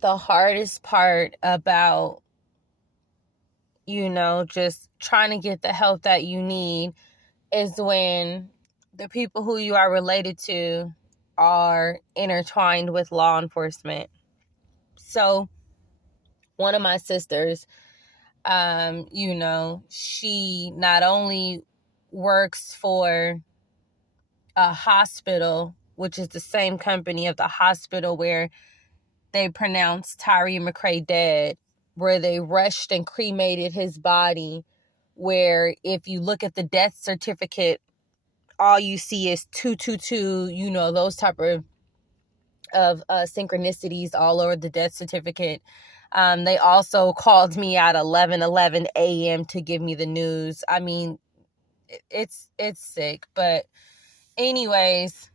the hardest part about, just trying to get the help that you need is when the people who you are related to are intertwined with law enforcement. So, one of my sisters, she not only works for a hospital, which is the same company of the hospital where they pronounced Tyree McCray dead, where they rushed and cremated his body, where if you look at the death certificate, all you see is 222, those type of synchronicities all over the death certificate. They also called me at 11:11 a.m. to give me the news. I mean, it's sick. But anyways,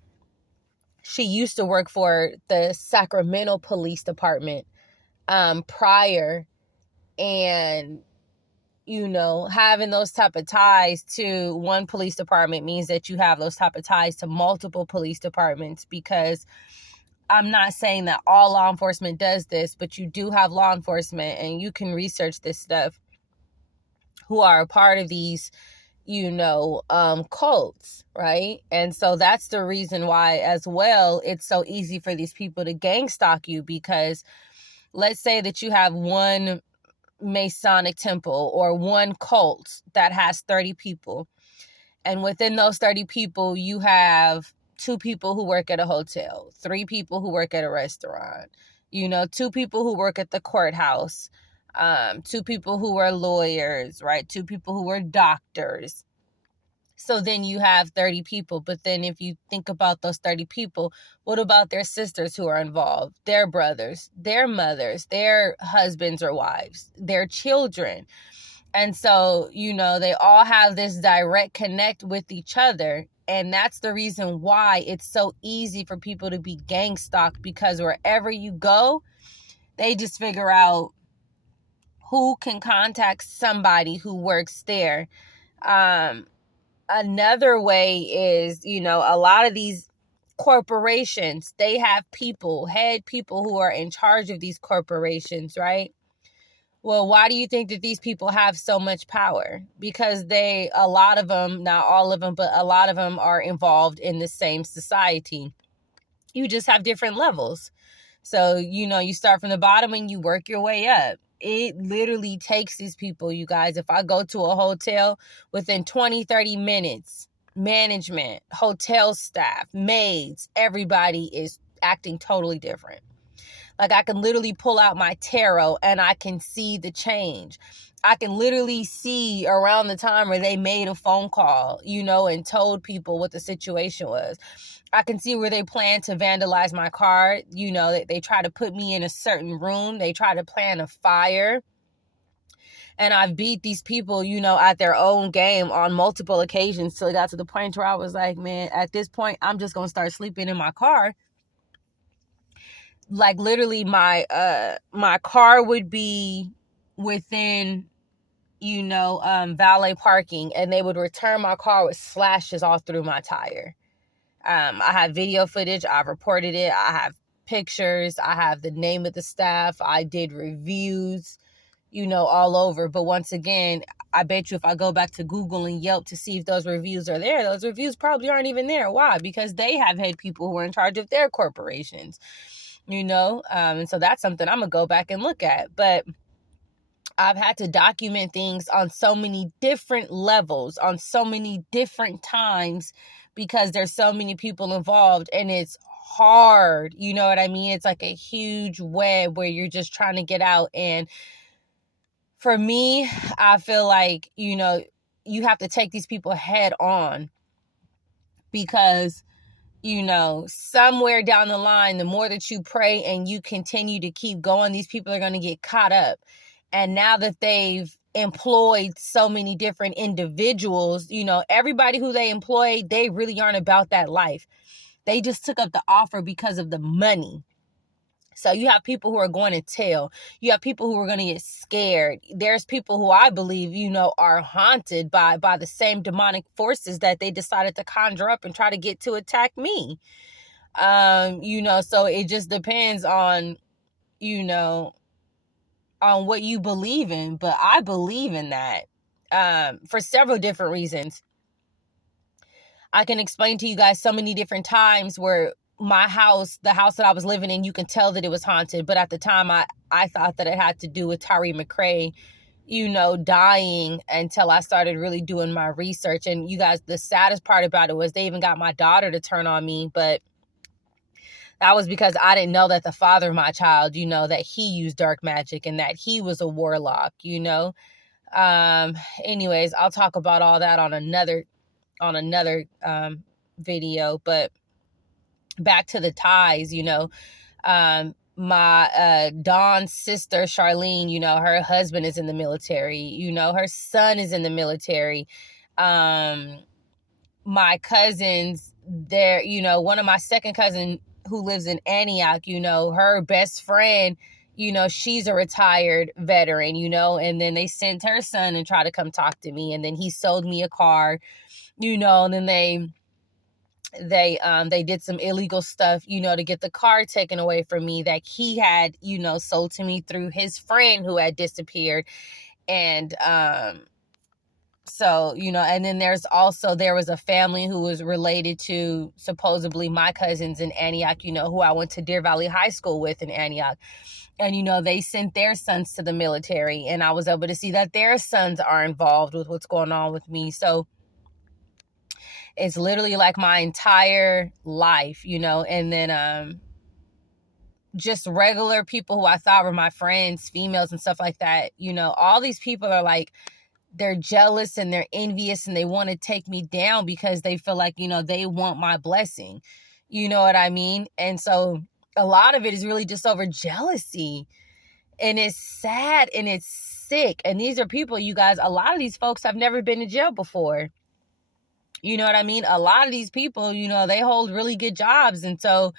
she used to work for the Sacramento Police Department prior, and having those type of ties to one police department means that you have those type of ties to multiple police departments, because I'm not saying that all law enforcement does this, but you do have law enforcement, and you can research this stuff, who are a part of these, cults, right? And so that's the reason why, as well, it's so easy for these people to gang stalk you, because let's say that you have one Masonic temple or one cult that has 30 people. And within those 30 people, you have 2 people who work at a hotel, 3 people who work at a restaurant, 2 people who work at the courthouse, 2 people who are lawyers, right? 2 people who are doctors. So then you have 30 people. But then if you think about those 30 people, what about their sisters who are involved, their brothers, their mothers, their husbands or wives, their children? And so, they all have this direct connect with each other. And that's the reason why it's so easy for people to be gang stalked, because wherever you go, they just figure out who can contact somebody who works there. Another way is, a lot of these corporations, they have head people who are in charge of these corporations, right? Well, why do you think that these people have so much power? Because a lot of them, not all of them, but a lot of them are involved in the same society. You just have different levels. So, you start from the bottom and you work your way up. It literally takes these people, you guys. If I go to a hotel, within 20, 30 minutes, management, hotel staff, maids, everybody is acting totally different. Like, I can literally pull out my tarot and I can see the change. I can literally see around the time where they made a phone call, and told people what the situation was. I can see where they plan to vandalize my car. They try to put me in a certain room. They try to plan a fire. And I've beat these people, at their own game on multiple occasions, till it got to the point where I was like, man, at this point, I'm just going to start sleeping in my car. Like, literally, my car would be within, valet parking, and they would return my car with slashes all through my tire. I have video footage. I've reported it. I have pictures. I have the name of the staff. I did reviews, all over. But once again, I bet you if I go back to Google and Yelp to see if those reviews are there, those reviews probably aren't even there. Why? Because they have had people who are in charge of their corporations, and so that's something I'm going to go back and look at. But I've had to document things on so many different levels, on so many different times, because there's so many people involved, and it's hard. You know what I mean? It's like a huge web where you're just trying to get out. And for me, I feel like, you have to take these people head on, because, somewhere down the line, the more that you pray and you continue to keep going, these people are going to get caught up. And now that they've employed so many different individuals, everybody who they employed, they really aren't about that life. They just took up the offer because of the money. So you have people who are going to tell. You have people who are going to get scared. There's people who I believe, are haunted by the same demonic forces that they decided to conjure up and try to get to attack me. So it just depends on you know, on what you believe in, but I believe in that for several different reasons. I can explain to you guys so many different times where my house, the house that I was living in, you can tell that it was haunted. But at the time, I thought that it had to do with Tyree McCray, you know, dying, until I started really doing my research. And you guys, the saddest part about it was they even got my daughter to turn on me. But that was because I didn't know that the father of my child, you know, that he used dark magic and that he was a warlock, you know. Anyways, I'll talk about all that on another video. But back to the ties, you know, my Dawn's sister Charlene, you know, her husband is in the military, you know, her son is in the military. My cousins, there, you know, one of my second cousin who lives in Antioch, you know, her best friend, you know, she's a retired veteran, you know, and then they sent her son and tried to come talk to me, and then he sold me a car, you know, and then they did some illegal stuff, you know, to get the car taken away from me that he had, you know, sold to me through his friend who had disappeared. And so, you know, and then there was a family who was related to supposedly my cousins in Antioch, you know, who I went to Deer Valley High School with in Antioch. And, you know, they sent their sons to the military, and I was able to see that their sons are involved with what's going on with me. So it's literally like my entire life, you know. And then just regular people who I thought were my friends, females and stuff like that, you know, all these people are like, they're jealous and they're envious and they want to take me down because they feel like, you know, they want my blessing. You know what I mean? And so a lot of it is really just over jealousy. And it's sad and it's sick. And these are people, you guys, a lot of these folks have never been to jail before. You know what I mean? A lot of these people, you know, they hold really good jobs. And so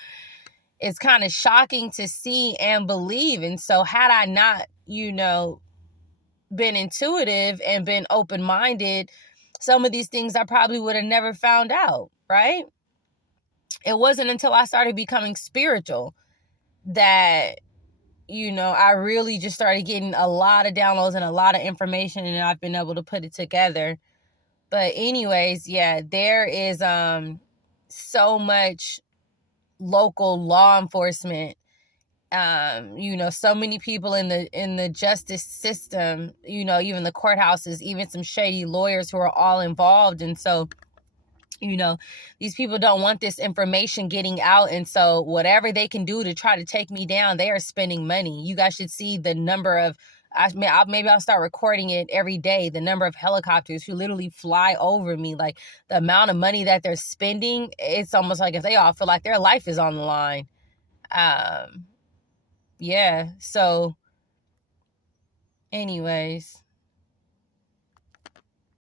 it's kind of shocking to see and believe. And so had I not, you know, been intuitive and been open-minded, some of these things I probably would have never found out, right? It wasn't until I started becoming spiritual that, you know, I really just started getting a lot of downloads and a lot of information, and I've been able to put it together. But anyways, yeah, there is so much local law enforcement, you know, so many people in the justice system, you know, even the courthouses, even some shady lawyers who are all involved. And so, you know, these people don't want this information getting out. And so whatever they can do to try to take me down, they are spending money. You guys should see the number of, maybe I'll start recording it every day, the number of helicopters who literally fly over me, like the amount of money that they're spending. It's almost like if they all feel like their life is on the line. Yeah, so anyways,